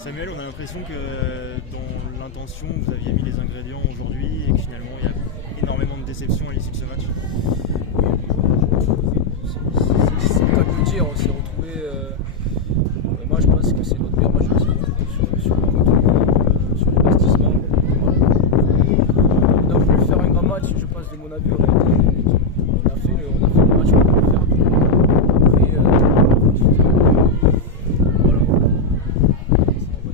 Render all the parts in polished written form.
Samuel, on a l'impression que dans l'intention, vous aviez mis les ingrédients aujourd'hui et que finalement il y a énormément de déceptions à l'issue de ce match. C'est le cas de le dire, on s'est retrouvé. Moi je pense que c'est notre meilleur match aussi sur le contenu, sur l'investissement. On a voulu faire un grand match, je pense de mon avis, on a fait le match qu'on voulait faire. Après, voilà. On va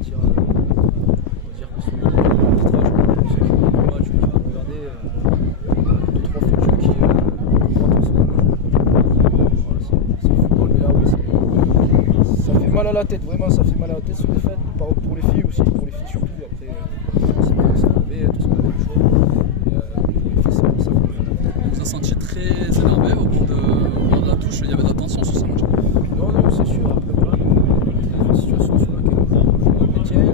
dire que celui de l'arbitrage, ceux qui ont le match, qui vont regarder, deux, trois fautes de jeu qui comprennent ce voilà, c'est le football, mais là oui, ça fait mal à la tête, vraiment ça fait mal à la tête ce défaite, pour les filles aussi, pour les filles surtout, après c'est arrivé, tout ce qu'on a le choix, et pour les filles ça fait mal à la tête. On vous a senti très énervé au bord de la touche, il y avait de la tension sur ce match. Non, c'est sûr, après voilà, on est dans une situation sur laquelle on joue le maintien,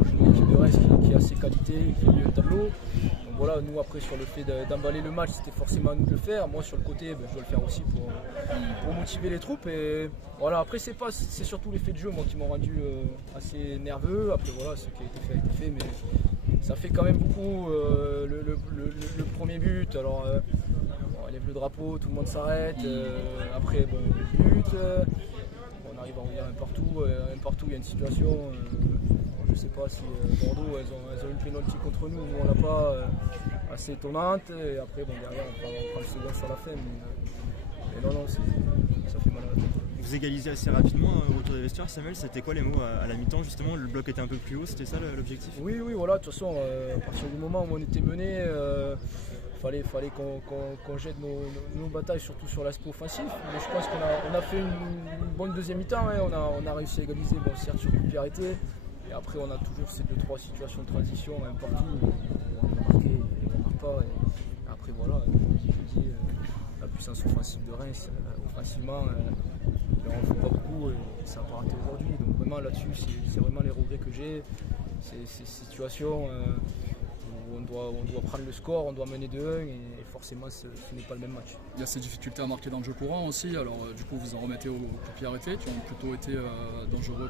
on joue une équipe de Reims qui a ses qualités, qui est mieux au tableau. Donc voilà, nous après sur le fait d'emballer le match, c'était forcément à nous de le faire. Moi sur le côté, je dois le faire aussi pour motiver les troupes. Et voilà, après c'est surtout l'effet de jeu moi, qui m'ont rendu assez nerveux. Après voilà, ce qui a été fait, mais ça fait quand même beaucoup le premier but. Alors on lève le drapeau, tout le monde s'arrête. Après bon, le but, on arrive à revenir un partout, il y a une situation. Je ne sais pas si Bordeaux elles ont une pénalty contre nous, nous on l'a pas, assez étonnante. Et après bon, derrière on prend le second sur la fin, mais non, ça fait mal à la tête. Vous égalisez assez rapidement autour des vestiaires, Samuel, c'était quoi les mots à la mi-temps justement? Le bloc était un peu plus haut, c'était ça l'objectif? Oui, voilà, de toute façon, à partir du moment où on était mené, fallait qu'on jette nos batailles surtout sur l'aspect offensif. Mais je pense qu'on a fait une bonne deuxième mi-temps, hein. On a réussi à égaliser, bon, certes sur coup de pied arrêté. Et après on a toujours ces 2-3 situations de transition partout où on a marqué et on ne marque pas. Et après voilà, je dis, la puissance offensive de Reims, offensivement, on ne fait pas beaucoup et ça n'a pas raté aujourd'hui. Donc vraiment là-dessus, c'est vraiment les regrets que j'ai. Ces situations où on doit prendre le score, on doit mener 2-1 et forcément ce n'est pas le même match. Il y a ces difficultés à marquer dans le jeu courant aussi, alors du coup vous en remettez au coup de pied arrêté, qui ont plutôt été dangereux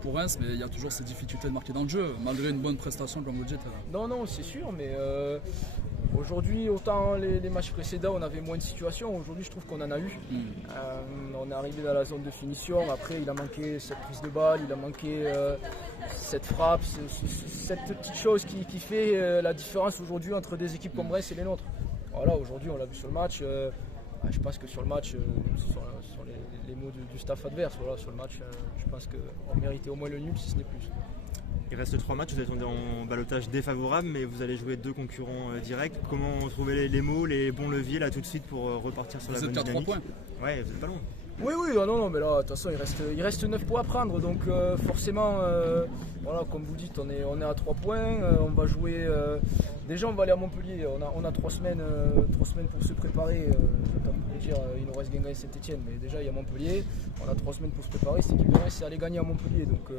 pour Reims, mais il y a toujours ces difficultés de marquer dans le jeu, malgré une bonne prestation comme vous le dites. Non, c'est sûr, mais aujourd'hui, autant les matchs précédents, on avait moins de situations. Aujourd'hui, je trouve qu'on en a eu. On est arrivé dans la zone de finition. Après, il a manqué cette prise de balle, il a manqué cette frappe, cette petite chose qui fait la différence aujourd'hui entre des équipes comme Reims et les nôtres. Voilà, aujourd'hui, on l'a vu sur le match. Je pense que sur le match, sur les mots du staff adverse, voilà, sur le match, je pense qu'on méritait au moins le nul, si ce n'est plus. Il reste 3 matchs, vous êtes en ballottage défavorable, mais vous allez jouer 2 concurrents directs. Comment trouver les mots, les bons leviers là tout de suite pour repartir sur la bonne dynamique? Vous êtes qu'à 3 points. Ouais, vous êtes pas loin. Oui, non, mais là, de toute façon, il reste 9 points à prendre, donc forcément, voilà, comme vous dites, on est à 3 points, on va jouer, déjà on va aller à Montpellier, on a 3 semaines pour se préparer, je vais pas vous dire, il nous reste Guingamp et Saint-Etienne, mais déjà il y a Montpellier, on a 3 semaines pour se préparer, cette équipe de Reims c'est aller gagner à Montpellier, donc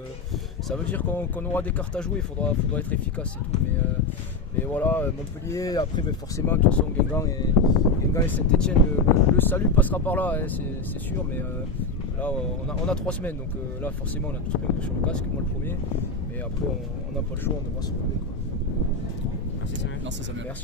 ça veut dire qu'on aura des cartes à jouer, il faudra être efficace et tout, mais voilà, Montpellier, après forcément, de toute façon Guingamp et Saint-Etienne, le salut passera par là, hein, c'est sûr, mais là on a 3 semaines, donc là forcément on a tous pris un coup sur le casque, moi le premier, mais après on n'a pas le choix, on devra se relever. Merci Samuel. Merci Samuel. Merci.